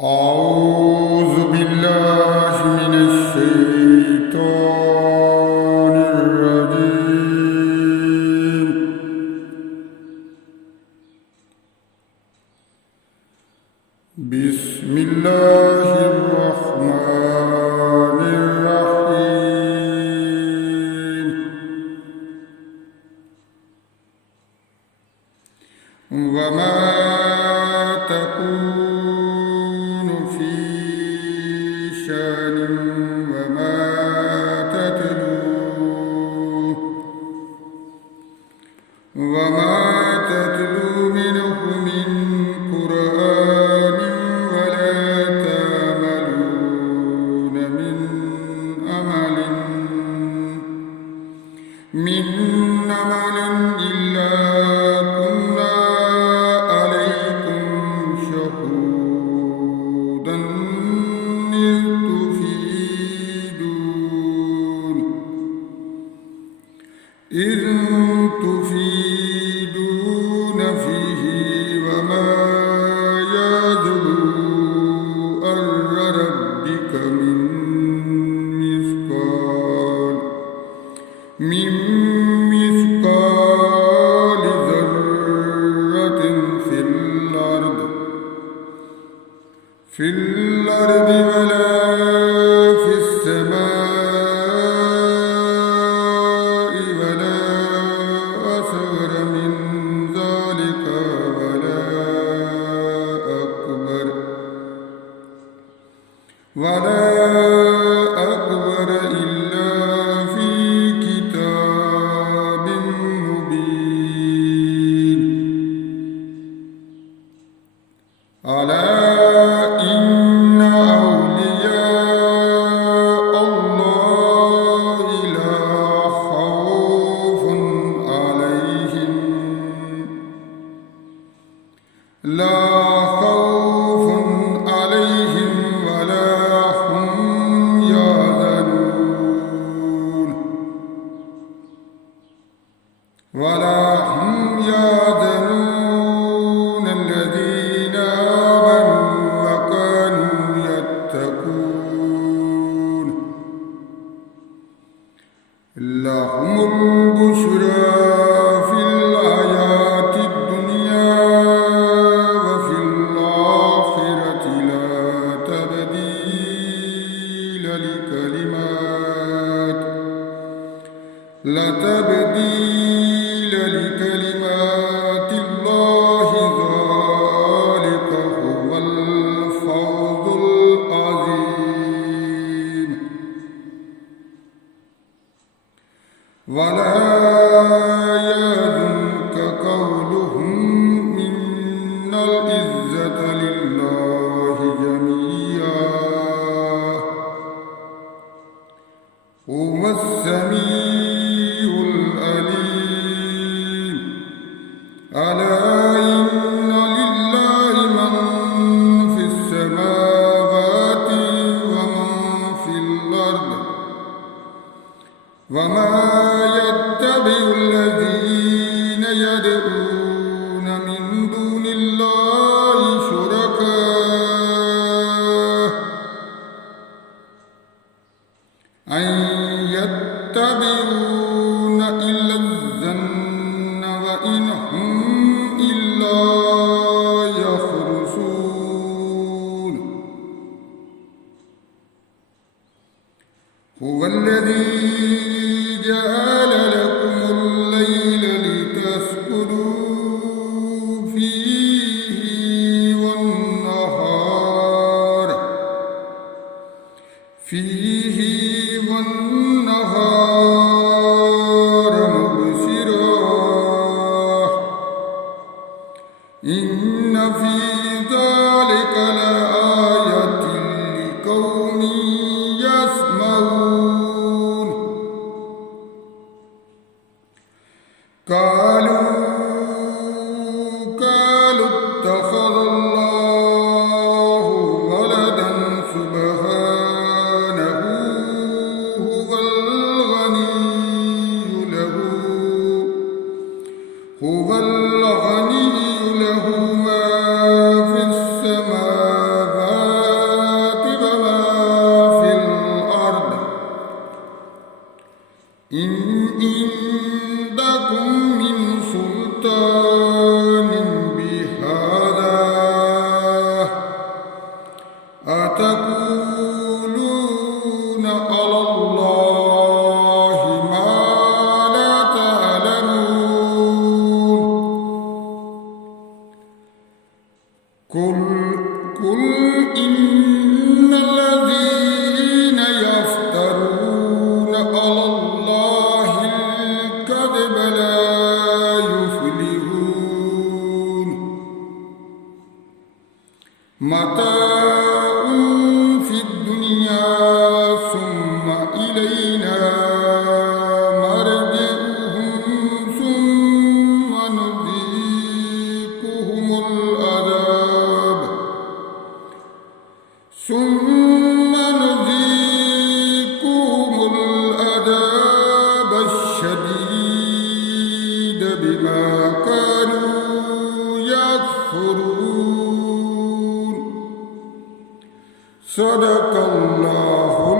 أعوذ بالله من الشيطان الرجيم. بسم الله الرحمن الرحيم. وما تكون في شأن وما تتلو منه من قرآن ولا تعملون من عمل إلا كنا عليكم شهودا إذ تفيدون فيه وما يعزب عن ربك من مثقال ذرة في الأرض ولا في السماء ولا أصغر من ذلك ولا أكبر إلا في كتاب مبين. ألا إن أولياء الله لا خوف عليهم ولا هم يحزنون الذين آمنوا وكانوا يتقون. لهم البشرى في الحياة الدنيا وفي الآخرة لا تبديل لكلمات الله ذلك هو الفوز العظيم. ولا يحزنك قولهم إن العزة لله جميعا هو السميع العليم. ألا إن لله من في السماوات ومن في الأرض وما يتبع الذين يدعون من دون الله شركاء أن يتبعون إلا الظن وإن هم إلا يخرصون. هو الذي جعل لكم الليل لتسكنوا فيه والنهار مبصرا. إن في ذلك لآية لقوم يسمعون. قالوا اتخذ الله ولدا سبحانه هو الغني له ما في السماوات قل إن الذين يفترون على الله الكذب لا يفلحون متاع في الدنيا ثم إلينا مرجعهم ثم نذيقهم العذاب الشديد بما كانوا يكفرون صدق الله